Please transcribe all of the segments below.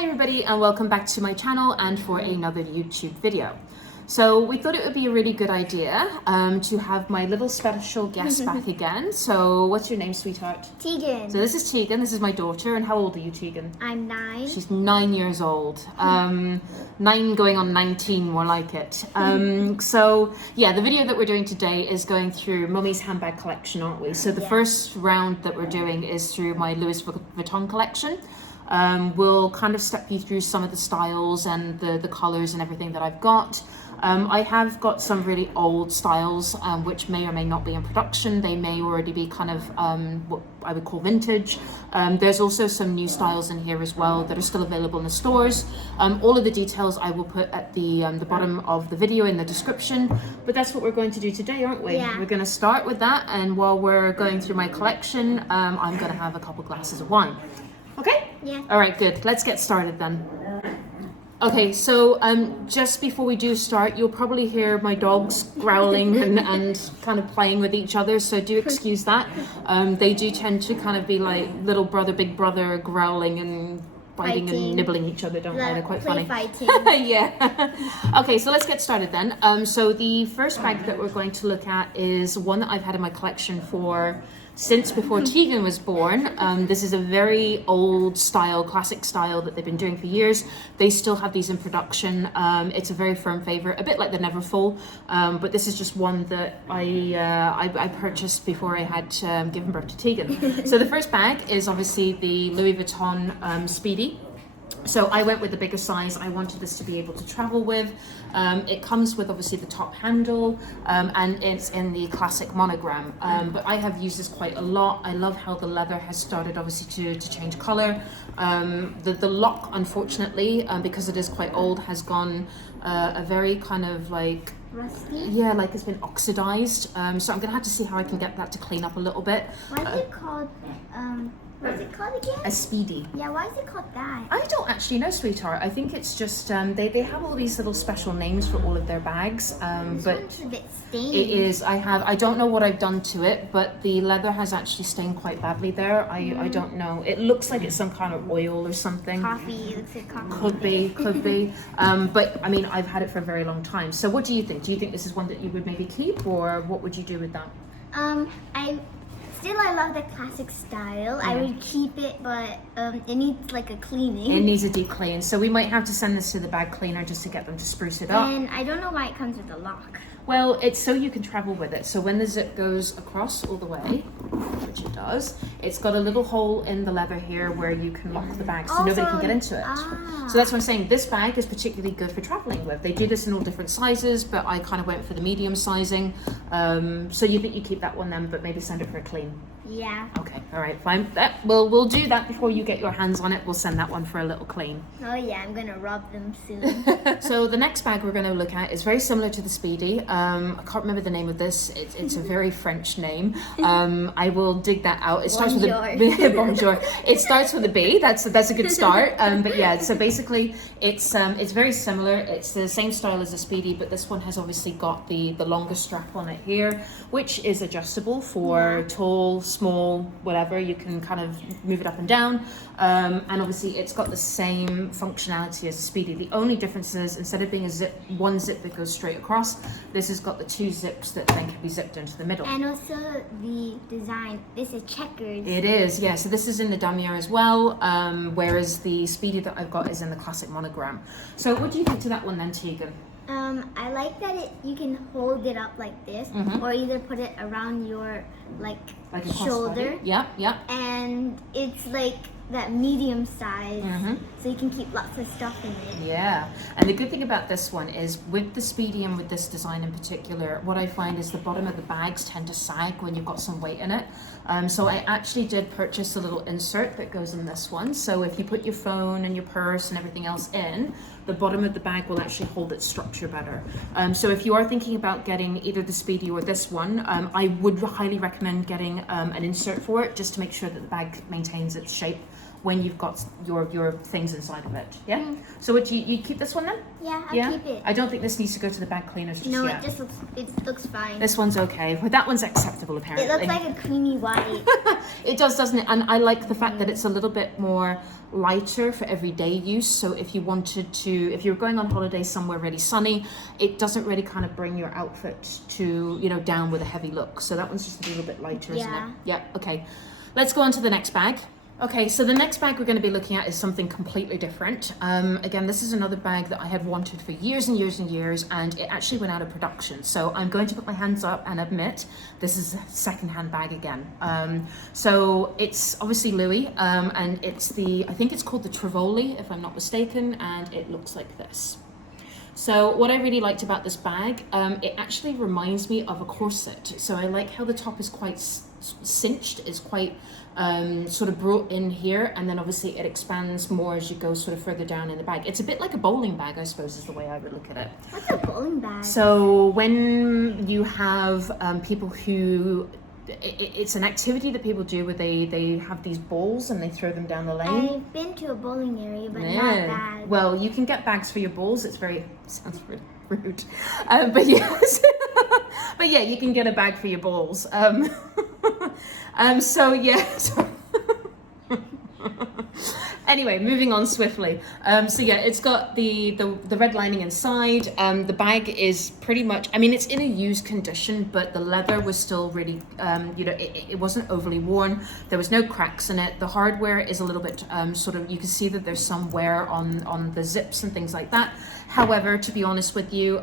Hi everybody and welcome back to my channel and for another YouTube video. So we thought it would be a really good idea to have my little special guest back again. So what's your name, sweetheart? Tegan. So this is Tegan, this is my daughter. And how old are you, Tegan? I'm 9. She's 9 years old. 9 going on 19, more like it. So yeah, the video that we're doing today is going through Mummy's handbag collection, aren't we? So the first round that we're doing is through my Louis Vuitton collection. We'll kind of step you through some of the styles and the colors and everything that I've got. I have got some really old styles which may or may not be in production. They may already be kind of what I would call vintage. There's also some new styles in here as well that are still available in the stores. All of the details I will put at the bottom of the video in the description. But that's what we're going to do today, aren't we? Yeah. We're going to start with that, and while we're going through my collection, I'm going to have a couple glasses of wine. Okay? Yeah. All right, good. Let's get started then. Okay, so just before we do start, you'll probably hear my dogs growling and kind of playing with each other, so do excuse that. They do tend to kind of be like little brother, big brother, growling and biting and nibbling each other, don't they? They're quite funny. Fighting. Yeah. Okay, so let's get started then. So the first bag that we're going to look at is one that I've had in my collection since before Tegan was born. This is a very old style, classic style that they've been doing for years. They still have these in production. It's a very firm favorite, a bit like the Neverfull, but this is just one that I purchased before I had given birth to Tegan. So the first bag is obviously the Louis Vuitton SPEEDY. So I went with the bigger size. I wanted this to be able to travel with. It comes with obviously the top handle and it's in the classic monogram. But I have used this quite a lot. I love how the leather has started obviously to change color. The lock, unfortunately, because it is quite old, has gone a very kind of like Rusty? Yeah, like it's been oxidized. So I'm gonna have to see how I can get that to clean up a little bit. Why is it called, what's it called again? A SPEEDY. Yeah, why is it called that? I don't actually know, sweetheart. I think it's just they have all these little special names for all of their bags. This But one's a bit stained. it is. I don't know what I've done to it, but the leather has actually stained quite badly there. I don't know. It looks like it's some kind of oil or something. Coffee, it looks like coffee. Could be. But I mean, I've had it for a very long time. So what do you think? Do you think this is one that you would maybe keep, or what would you do with that? I love the classic style. Yeah. I would keep it, but it needs like a cleaning. It needs a deep clean. So we might have to send this to the bag cleaner just to get them to spruce it up. And I don't know why it comes with a lock. Well, it's so you can travel with it. So when the zip goes across all the way, which it does, it's got a little hole in the leather here where you can lock the bag so nobody can get into it. So that's what I'm saying. This bag is particularly good for traveling with. They do this in all different sizes, but I kind of went for the medium sizing. So you think you keep that one then, but maybe send it for a clean? Yeah. Okay, all right, fine. We'll do that before you get your hands on it. We'll send that one for a little clean. Oh yeah, I'm gonna rub them soon. So the next bag we're going to look at is very similar to the SPEEDY. I can't remember the name of this. It's a very French name. I will dig that out. It starts with a bonjour. It starts with a B. That's a good start. But yeah, so basically it's very similar. It's the same style as the SPEEDY, but this one has obviously got the longer strap on it here, which is adjustable for tall, small, whatever. You can kind of move it up and down. And obviously it's got the same functionality as a SPEEDY. The only difference is instead of being one zip that goes straight across, this has got the 2 zips that then can be zipped into the middle. And also the design, this is checkers. It is, yeah. So this is in the damier as well, whereas the SPEEDY that I've got is in the classic monogram. So what do you think to that one then, Tegan? I like that you can hold it up like this, or either put it around your like a shoulder. Yeah. And it's like that medium size, so you can keep lots of stuff in it. Yeah, and the good thing about this one is with the SPEEDY and with this design in particular, what I find is the bottom of the bags tend to sag when you've got some weight in it. So I actually did purchase a little insert that goes in this one. So if you put your phone and your purse and everything else in, the bottom of the bag will actually hold its structure better. So if you are thinking about getting either the SPEEDY or this one, I would highly recommend getting an insert for it just to make sure that the bag maintains its shape when you've got your things inside of it. Yeah. So would you keep this one then? Yeah, I'll keep it. I don't think this needs to go to the bag cleaners just no, yet. it looks fine. This one's okay. Well, that one's acceptable apparently. It looks like a creamy white. It does, doesn't it? And I like the fact that it's a little bit more lighter for everyday use. So if you wanted to, if you're going on holiday somewhere really sunny, it doesn't really kind of bring your outfit to, you know, down with a heavy look. So that one's just a little bit lighter, isn't it? Yeah, okay. Let's go on to the next bag. Okay, so the next bag we're going to be looking at is something completely different. Again, this is another bag that I had wanted for years and years and years, and it actually went out of production. So I'm going to put my hands up and admit this is a second-hand bag again. So it's obviously Louis, and it's I think it's called the TREVI, if I'm not mistaken, and it looks like this. So what I really liked about this bag, it actually reminds me of a corset. So I like how the top is quite cinched, is quite sort of brought in here, and then obviously it expands more as you go sort of further down in the bag. It's a bit like a bowling bag, I suppose, is the way I would look at it. What's a bowling bag? So when you have people who, it's an activity that people do where they have these balls and they throw them down the lane. I've been to a bowling area, but not bags. Well, you can get bags for your balls. It's sounds really rude, but yes. But yeah, you can get a bag for your balls. So yeah. Anyway, moving on swiftly. So yeah, it's got the red lining inside. The bag is pretty much, I mean, it's in a used condition, but the leather was still really, you know, it wasn't overly worn. There was no cracks in it. The hardware is a little bit sort of, you can see that there's some wear on the zips and things like that. However, to be honest with you,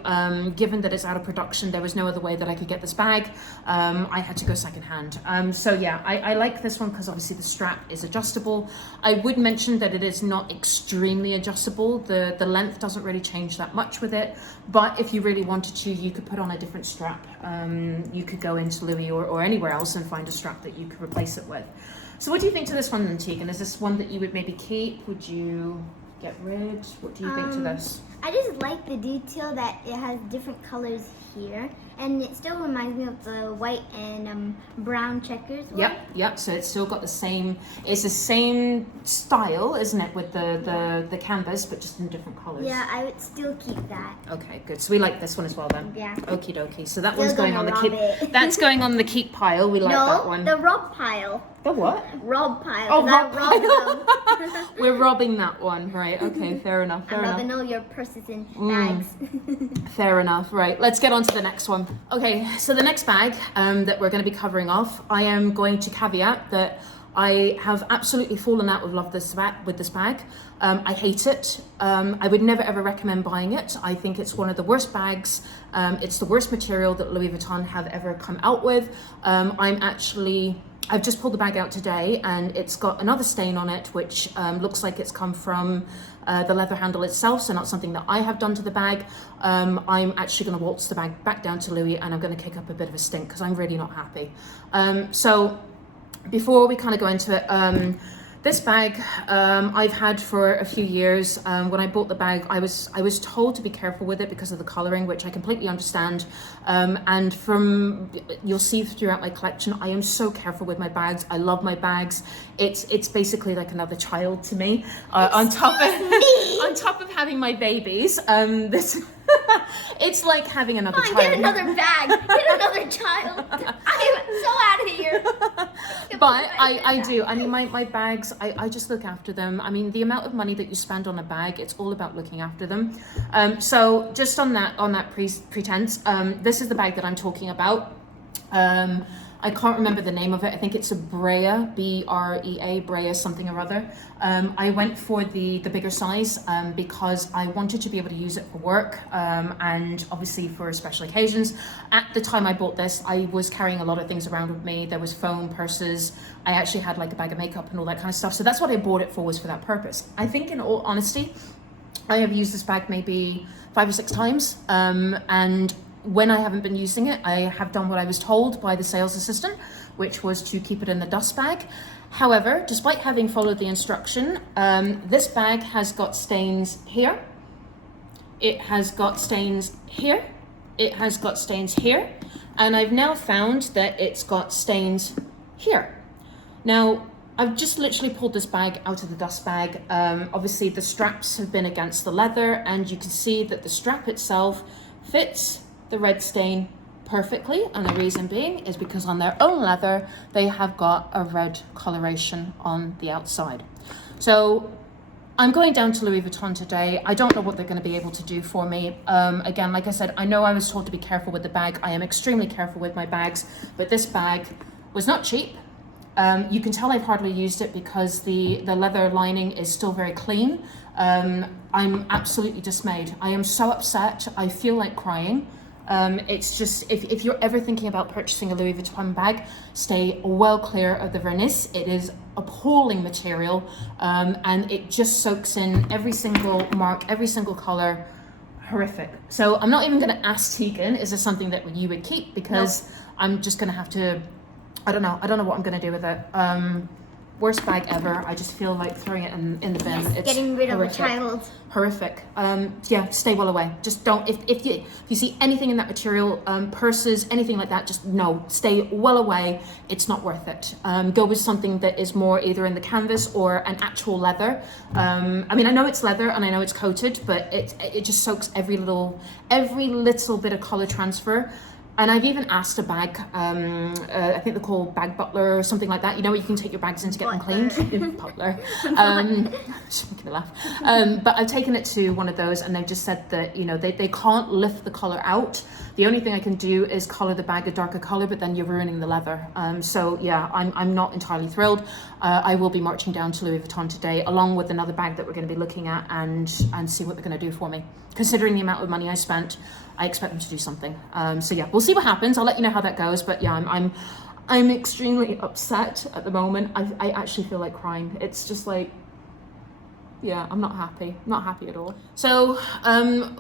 given that it's out of production, there was no other way that I could get this bag. I had to go secondhand. So yeah, I like this one because obviously the strap is adjustable. I would mention that it is not extremely adjustable. The length doesn't really change that much with it, but if you really wanted to, you could put on a different strap. You could go into Louis or anywhere else and find a strap that you could replace it with. So what do you think to this one then, Tegan? Is this one that you would maybe keep? Would you get rid? What do you think to this? I just like the detail that it has different colors here, and it still reminds me of the white and brown checkers one. Yep. So it's still got the same. It's the same style, isn't it, with the canvas, but just in different colors. Yeah, I would still keep that. Okay, good. So we like this one as well then. Yeah. Okie dokie. So that Still one's going on the gonna keep. rob it. That's going on the keep pile. We like that one. No, the rob pile. The what? Rob pile. Oh, 'cause rob I robbed them. We're robbing that one, right? Okay, fair enough. I'm robbing all your purses and bags. Fair enough. Right, let's get on to the next one. Okay, so the next bag that we're going to be covering off, I am going to caveat that I have absolutely fallen out of love with this bag. I hate it. I would never ever recommend buying it. I think it's one of the worst bags. It's the worst material that Louis Vuitton have ever come out with. I've just pulled the bag out today and it's got another stain on it, which looks like it's come from the leather handle itself, so not something that I have done to the bag. I'm actually going to waltz the bag back down to Louis and I'm going to kick up a bit of a stink because I'm really not happy. So before we kind of go into it, this bag I've had for a few years. When I bought the bag, I was told to be careful with it because of the colouring, which I completely understand. And you'll see throughout my collection, I am so careful with my bags. I love my bags. It's basically like another child to me. On top of having my babies, it's like having another child. Get another bag. Get another child. I am so out of here. But I do. I mean, my bags, I just look after them. I mean, the amount of money that you spend on a bag, it's all about looking after them. So just on that pretense, this is the bag that I'm talking about. I can't remember the name of it. I think it's a BREA, B-R-E-A, BREA something or other. I went for the bigger size because I wanted to be able to use it for work and obviously for special occasions. At the time I bought this, I was carrying a lot of things around with me. There was phone, purses. I actually had like a bag of makeup and all that kind of stuff. So that's what I bought it for, was for that purpose. I think in all honesty, I have used this bag maybe 5 or 6 times. And when I haven't been using it, I have done what I was told by the sales assistant, which was to keep it in the dust bag. However, despite having followed the instruction, this bag has got stains here. It has got stains here. It has got stains here. And I've now found that it's got stains here. Now, I've just literally pulled this bag out of the dust bag. Obviously the straps have been against the leather, and you can see that the strap itself fits the red stain perfectly, and the reason being is because on their own leather they have got a red coloration on the outside. So I'm going down to Louis Vuitton today. I don't know what they're going to be able to do for me. Again, like I said, I know I was told to be careful with the bag. I am extremely careful with my bags, but this bag was not cheap. You can tell I've hardly used it because the leather lining is still very clean. I'm absolutely dismayed. I am so upset. I feel like crying. It's just, if you're ever thinking about purchasing a Louis Vuitton bag, stay well clear of the vernis. It is appalling material, and it just soaks in every single mark, every single color. Horrific. So I'm not even going to ask Tegan, is this something that you would keep? Because nope. I'm just going to have to, I don't know what I'm going to do with it. Worst bag ever. I just feel like throwing it in the bin. Yes, it's getting rid horrific. of a child. Horrific. Yeah, stay well away. Just don't, if you see anything in that material, purses, anything like that, just no, stay well away. It's not worth it. Go with something that is more either in the canvas or an actual leather. I mean, I know it's leather and I know it's coated, but it just soaks every little bit of color transfer. And I've even asked a bag, I think they're called bag butler or something like that. You know what, you can take your bags in to get them cleaned. Butler. Just making me laugh. But I've taken it to one of those and they've just said that, you know, they can't lift the color out. The only thing I can do is color the bag a darker color, but then you're ruining the leather. So yeah, I'm not entirely thrilled. I will be marching down to Louis Vuitton today, along with another bag that we're going to be looking at, and see what they're going to do for me. Considering the amount of money I spent, I expect them to do something. So yeah, we'll see what happens. I'll let you know how that goes. But yeah, I'm extremely upset at the moment. I actually feel like crying. It's just like, yeah, I'm not happy at all. So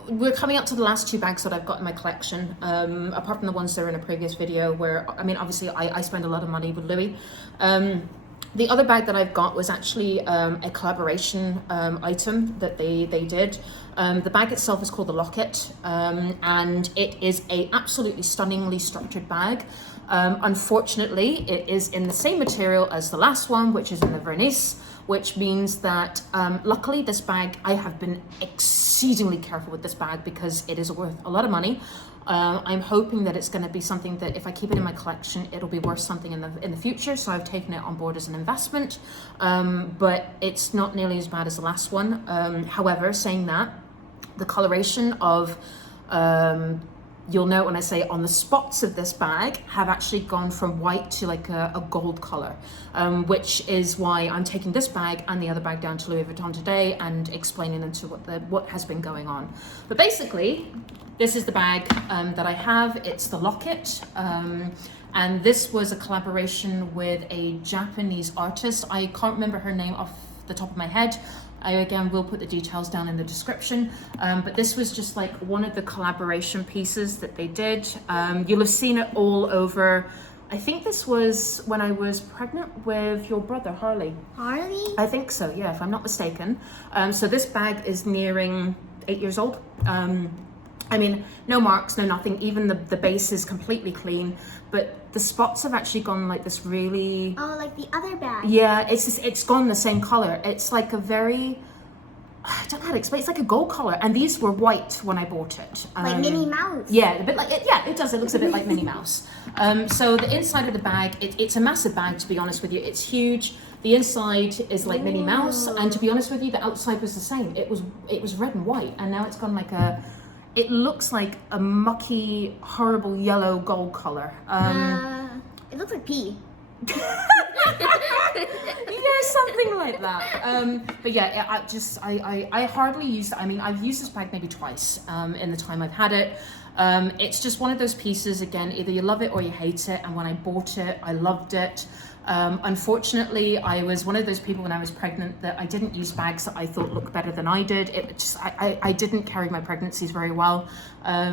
we're coming up to the last two bags that I've got in my collection, apart from the ones that are in a previous video where, I mean, obviously I spend a lot of money with Louis. The other bag that I've got was actually a collaboration item that they did. The bag itself is called the LOCKIT, and it is a absolutely stunningly structured bag. Unfortunately, it is in the same material as the last one, which is in the vernis, which means that luckily this bag, I have been exceedingly careful with this bag because it is worth a lot of money. I'm hoping that it's going to be something that if I keep it in my collection, it'll be worth something in the future. So I've taken it on board as an investment, but it's not nearly as bad as the last one. However, saying that, the coloration of, you'll note when I say on the spots of this bag have actually gone from white to like a gold color, which is why I'm taking this bag and the other bag down to Louis Vuitton today and explaining them to what has been going on. But basically, this is the bag that I have. It's the LOCKIT, and this was a collaboration with a Japanese artist. I can't remember her name off the top of my head. I again will put the details down in the description, but this was just like one of the collaboration pieces that they did. You'll have seen it all over. I think this was when I was pregnant with your brother, Harley. Harley? I think so, yeah, if I'm not mistaken. So this bag is nearing 8 years old. I mean, no marks, no nothing. Even the base is completely clean, but the spots have actually gone like this really... Oh, like the other bag. Yeah, it's gone the same color. It's like a very... I don't know how to explain. It's like a gold color, and these were white when I bought it. Like Minnie Mouse. Yeah, a bit like it. Yeah, it does. It looks a bit like Minnie Mouse. So the inside of the bag, it's a massive bag. To be honest with you, it's huge. The inside is like Minnie Mouse, and to be honest with you, the outside was the same. It was red and white, and now it's gone like a... It looks like a mucky, horrible yellow gold color. It looks like pee. Yeah, something like that. But yeah, I hardly use it. I mean, I've used this bag maybe twice in the time I've had it. It's just one of those pieces, again, either you love it or you hate it. And when I bought it, I loved it. Unfortunately, I was one of those people when I was pregnant that I didn't use bags that I thought looked better than I did. I didn't carry my pregnancies very well.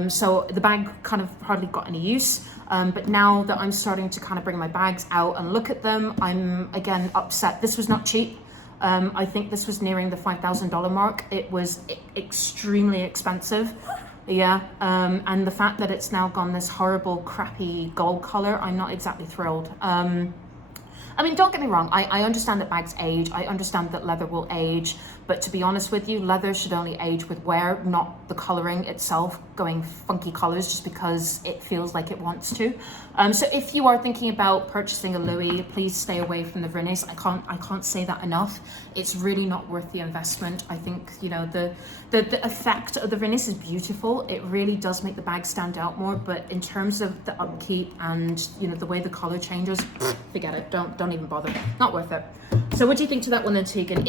So the bag kind of hardly got any use. But now that I'm starting to kind of bring my bags out and look at them, I'm again upset. This was not cheap. I think this was nearing the $5,000 mark. It was extremely expensive. Yeah, and the fact that it's now gone this horrible, crappy gold color, I'm not exactly thrilled. I mean, don't get me wrong, I understand that bags age, I understand that leather will age, but to be honest with you, leather should only age with wear, not the colouring itself going funky colours just because it feels like it wants to. So if you are thinking about purchasing a Louis, please stay away from the VERNIS. I can't say that enough. It's really not worth the investment. I think, you know, the effect of the VERNIS is beautiful. It really does make the bag stand out more, but in terms of the upkeep and, you know, the way the colour changes, forget it. Don't even bother. Not worth it. So what do you think to that one then, Tegan?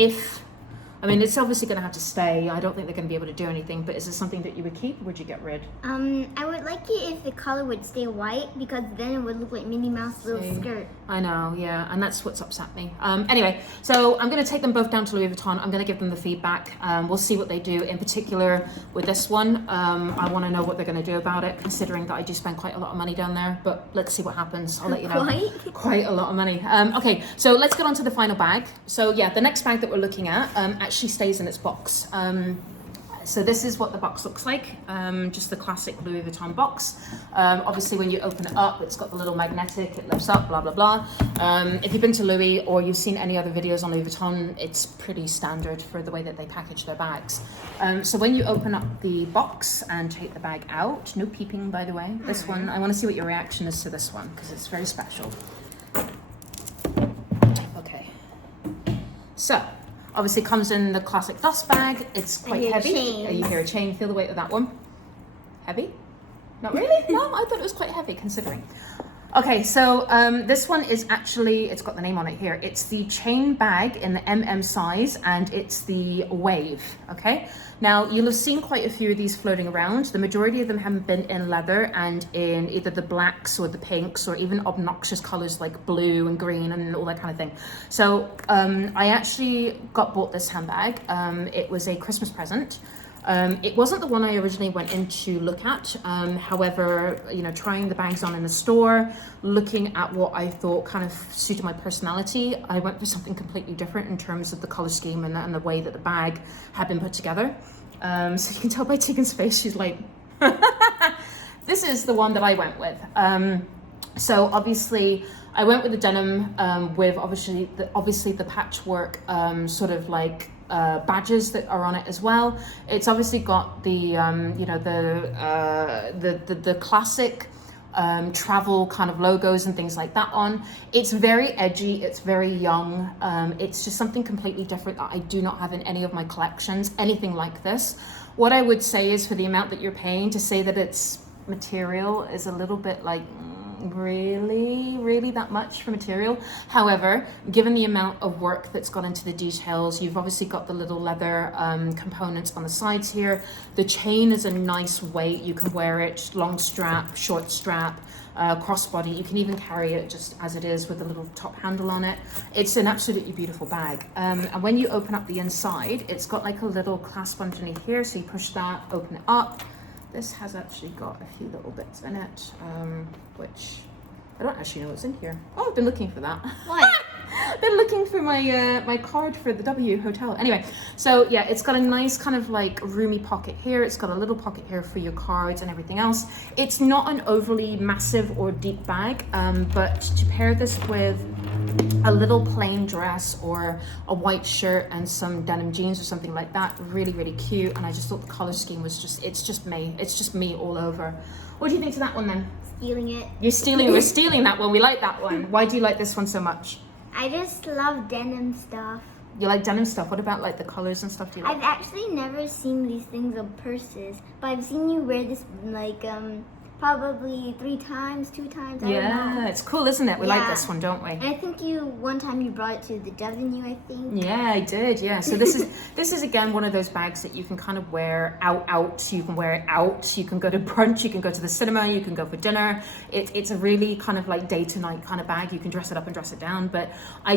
I mean, it's obviously going to have to stay. I don't think they're going to be able to do anything, but is it something that you would keep or would you get rid? I would like it if the color would stay white, because then it would look like Minnie Mouse little skirt. I know, yeah, and that's what's upset me. Anyway, so I'm going to take them both down to Louis Vuitton. I'm going to give them the feedback. We'll see what they do. In particular, with this one, I want to know what they're going to do about it, considering that I do spend quite a lot of money down there. But let's see what happens. I'll let you know. Quite a lot of money. Okay, so let's get on to the final bag. So yeah, the next bag that we're looking at actually stays in its box. So this is what the box looks like, just the classic Louis Vuitton box. Obviously when you open it up, it's got the little magnetic, it lifts up, blah, blah, blah. If you've been to Louis or you've seen any other videos on Louis Vuitton, it's pretty standard for the way that they package their bags. So when you open up the box and take the bag out, no peeping by the way, this one, I want to see what your reaction is to this one because it's very special. Okay, so obviously comes in the classic dust bag. It's quite heavy. You hear a chain, feel the weight of that one. Heavy? Not really? No, I thought it was quite heavy considering. Okay, so this one is actually, it's got the name on it here. It's the chain bag in the MM size and it's the Wave, okay? Now, you'll have seen quite a few of these floating around. The majority of them haven't been in leather and in either the blacks or the pinks or even obnoxious colors like blue and green and all that kind of thing. So I actually bought this handbag. It was a Christmas present. It wasn't the one I originally went in to look at. However, you know, trying the bags on in the store, looking at what I thought kind of suited my personality, I went for something completely different in terms of the color scheme and the way that the bag had been put together. So you can tell by Tegan's face, she's like, this is the one that I went with. So obviously I went with the denim with obviously the patchwork sort of like badges that are on it as well. It's obviously got the you know, the classic travel kind of logos and things like that on. It's very edgy, it's very young. It's just something completely different that I do not have in any of my collections, anything like this. What I would say is for the amount that you're paying, to say that it's material is a little bit like, really that much for material. However, given the amount of work that's gone into the details, you've obviously got the little leather components on the sides here. The chain is a nice weight. You can wear it long strap, short strap, crossbody. You can even carry it just as it is with a little top handle on it. It's an absolutely beautiful bag. And when you open up the inside, it's got like a little clasp underneath here. So you push that, open it up. This has actually got a few little bits in it, which I don't actually know what's in here. Oh, I've been looking for that. What? I've been looking for my my card for the W Hotel. Anyway, so yeah, it's got a nice kind of like roomy pocket here. It's got a little pocket here for your cards and everything else. It's not an overly massive or deep bag, but to pair this with a little plain dress or a white shirt and some denim jeans or something like that, really cute. And I just thought the color scheme was it's just me all over. What do you think to that one then? Stealing it. We're stealing that one. We like that one. Why do you like this one so much? I just love denim stuff. You like denim stuff. What about like the colors and stuff? Do you like? I've actually never seen these things on purses, but I've seen you wear this like probably 3 times, 2 times. I don't know. It's cool, isn't it? We like this one, don't we? And I think one time you brought it to the W, I think. Yeah, I did. Yeah. So this is again one of those bags that you can kind of wear out. You can wear it out. You can go to brunch. You can go to the cinema. You can go for dinner. It's a really kind of like day to night kind of bag. You can dress it up and dress it down. But I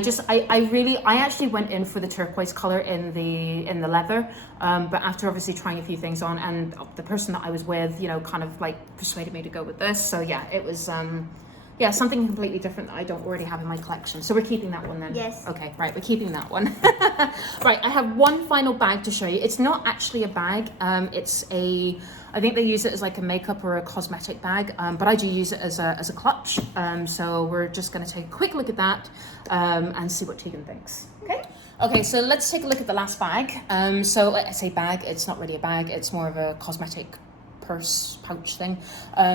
actually went in for the turquoise color in the leather. But after obviously trying a few things on, and the person that I was with, you know, kind of like persuaded me to go with this. So yeah, it was Yeah, something completely different that I don't already have in my collection. So we're keeping that one then? Yes. Okay, right, we're keeping that one. Right, I have one final bag to show you. It's not actually a bag. I think they use it as like a makeup or a cosmetic bag, but I do use it as a clutch. So we're just gonna take a quick look at that and see what Tegan thinks. Okay? Okay, so let's take a look at the last bag. So I say bag, it's not really a bag, it's more of a cosmetic purse pouch thing.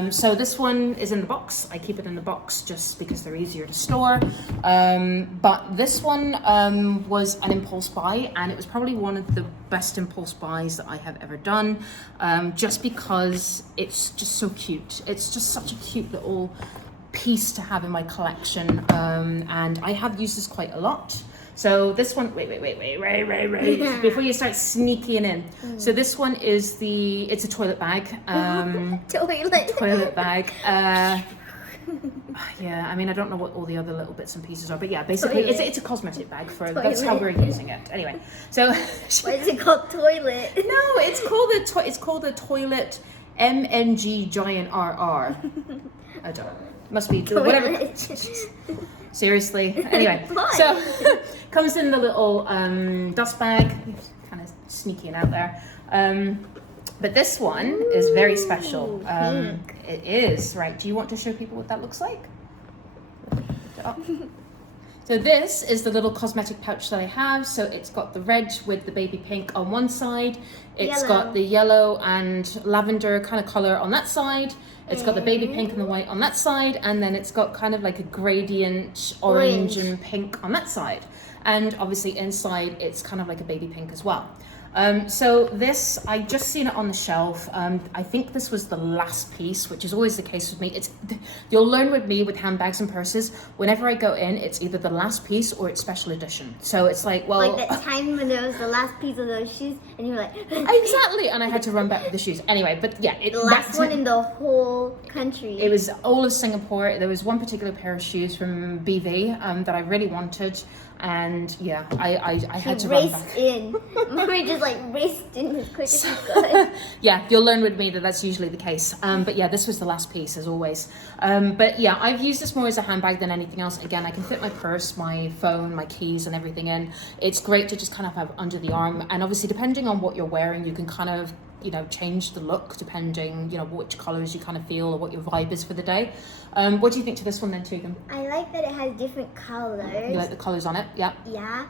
So this one is in the box. I keep it in the box just because they're easier to store. But this one was an impulse buy, and it was probably one of the best impulse buys that I have ever done, just because it's just so cute. It's just such a cute little piece to have in my collection, and I have used this quite a lot. So this one, wait, before you start sneaking in. So this one is it's a toilet bag. Toilet bag. Yeah, I mean, I don't know what all the other little bits and pieces are, but yeah, basically it's a cosmetic bag that's how we're using it. Anyway, so. Why is it called toilet? No, it's called the Toilet MNG Giant RR. I don't know. Must be whatever. Seriously. Anyway, so comes in the little dust bag, kind of sneaking out there. But this one is very special. It is, right? Do you want to show people what that looks like? So this is the little cosmetic pouch that I have. So it's got the red with the baby pink on one side. It's got the yellow and lavender kind of color on that side. It's got the baby pink and the white on that side. And then it's got kind of like a gradient orange and pink on that side. And obviously inside it's kind of like a baby pink as well. So this, I just seen it on the shelf. I think this was the last piece, which is always the case with me. You'll learn with me with handbags and purses, whenever I go in, it's either the last piece or it's special edition. So it's like, well, like that time when there was the last piece of those shoes and you were like, exactly, and I had to run back with the shoes. Anyway, but yeah, the last one in the whole country. It was all of Singapore. There was one particular pair of shoes from BV that I really wanted. And yeah, I had to run back. In. Mommy just like raced in as quick as she could. Yeah, you'll learn with me that that's usually the case. But yeah, this was the last piece as always. But yeah, I've used this more as a handbag than anything else. Again, I can fit my purse, my phone, my keys and everything in. It's great to just kind of have under the arm. And obviously depending on what you're wearing, you can kind of, you know, change the look depending, you know, which colors you kind of feel or what your vibe is for the day. What do you think to this one then, Tegan? I like that it has different colors. You like the colors on it? Yeah. Yeah,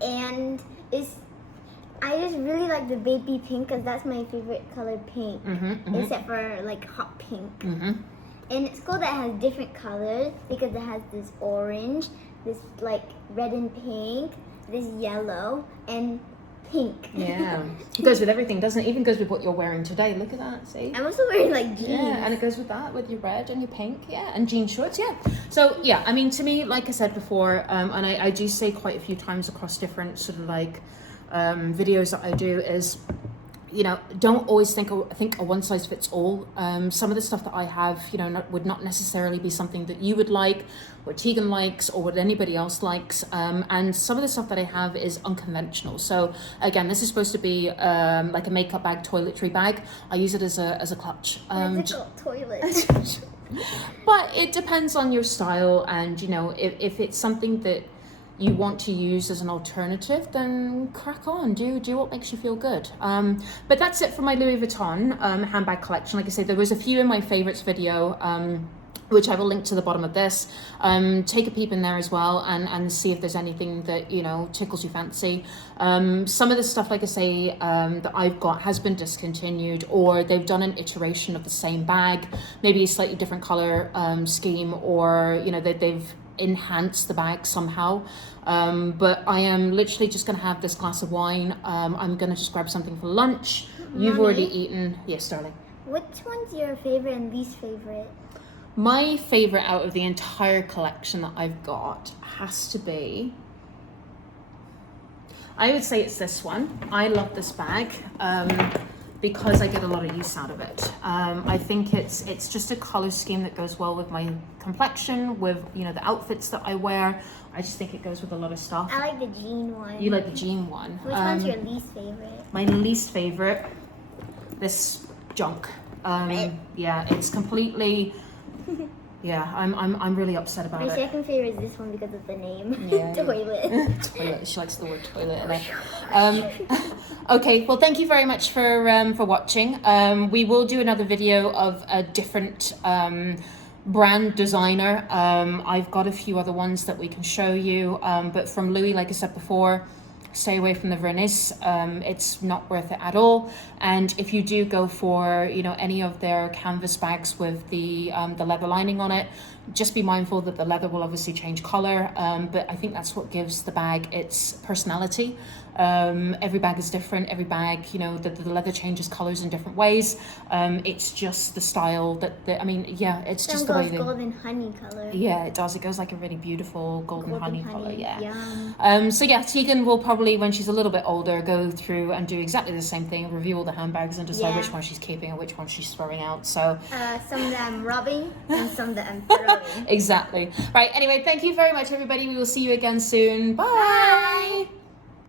and I just really like the baby pink because that's my favorite color, pink. Except for like hot pink. And it's cool that it has different colors because it has this orange, this like red and pink, this yellow, and pink. Yeah, it goes with everything, doesn't it? Even goes with what you're wearing today. Look at that, see? I'm also wearing like jeans. Yeah, and it goes with that, with your red and your pink, yeah, and jean shorts, yeah. So yeah, I mean, to me, like I said before, and I do say quite a few times across different sort of like videos that I do is, you know, don't always think a one size fits all. Some of the stuff that I have, you know, would not necessarily be something that you would like, what Tegan likes, or what anybody else likes. And some of the stuff that I have is unconventional. So again, this is supposed to be like a makeup bag, toiletry bag. I use it as a clutch. It's called toilet. But it depends on your style, and you know, if it's something that you want to use as an alternative, then crack on, do what makes you feel good. But that's it for my Louis Vuitton handbag collection. Like I said, there was a few in my favorites video, which I will link to the bottom of this. Take a peep in there as well and see if there's anything that, you know, tickles your fancy. Some of the stuff, like I say, that I've got has been discontinued, or they've done an iteration of the same bag, maybe a slightly different color scheme, or, you know, they've enhance the bag somehow. But I am literally just gonna have this glass of wine. I'm gonna just grab something for lunch. You've Mommy? already eaten. Yes, darling. Which one's your favorite and least favorite? My favorite out of the entire collection that I've got has to be, I would say it's this one. I love this bag because I get a lot of use out of it. I think it's just a color scheme that goes well with my complexion, with, you know, the outfits that I wear. I just think it goes with a lot of stuff. I like the jean one. You like the jean one. Which one's your least favorite? My least favorite, this junk. Yeah, it's completely, Yeah, I'm really upset about My it. second favorite is this one because of the name. Yeah. Toilet. Toilet. She likes the word toilet in it. Okay, well, thank you very much for watching. We will do another video of a different brand designer. I've got a few other ones that we can show you, but from Louis, like I said before, stay away from the VERNIS. It's not worth it at all. And if you do go for, you know, any of their canvas bags with the leather lining on it, just be mindful that the leather will obviously change color, but I think that's what gives the bag its personality. Every bag is different. Every bag, you know, the leather changes colors in different ways. It's just the style that I mean, yeah, it's just the way they... golden honey color. Yeah, it does. It goes like a really beautiful golden honey color. Yeah. Yum. So yeah, Tegan will probably, when she's a little bit older, go through and do exactly the same thing, review all the handbags and decide which one she's keeping and which one she's throwing out. So some that I'm rubbing and some that I'm throwing. Exactly. Right. Anyway, thank you very much, everybody. We will see you again soon. Bye. Bye.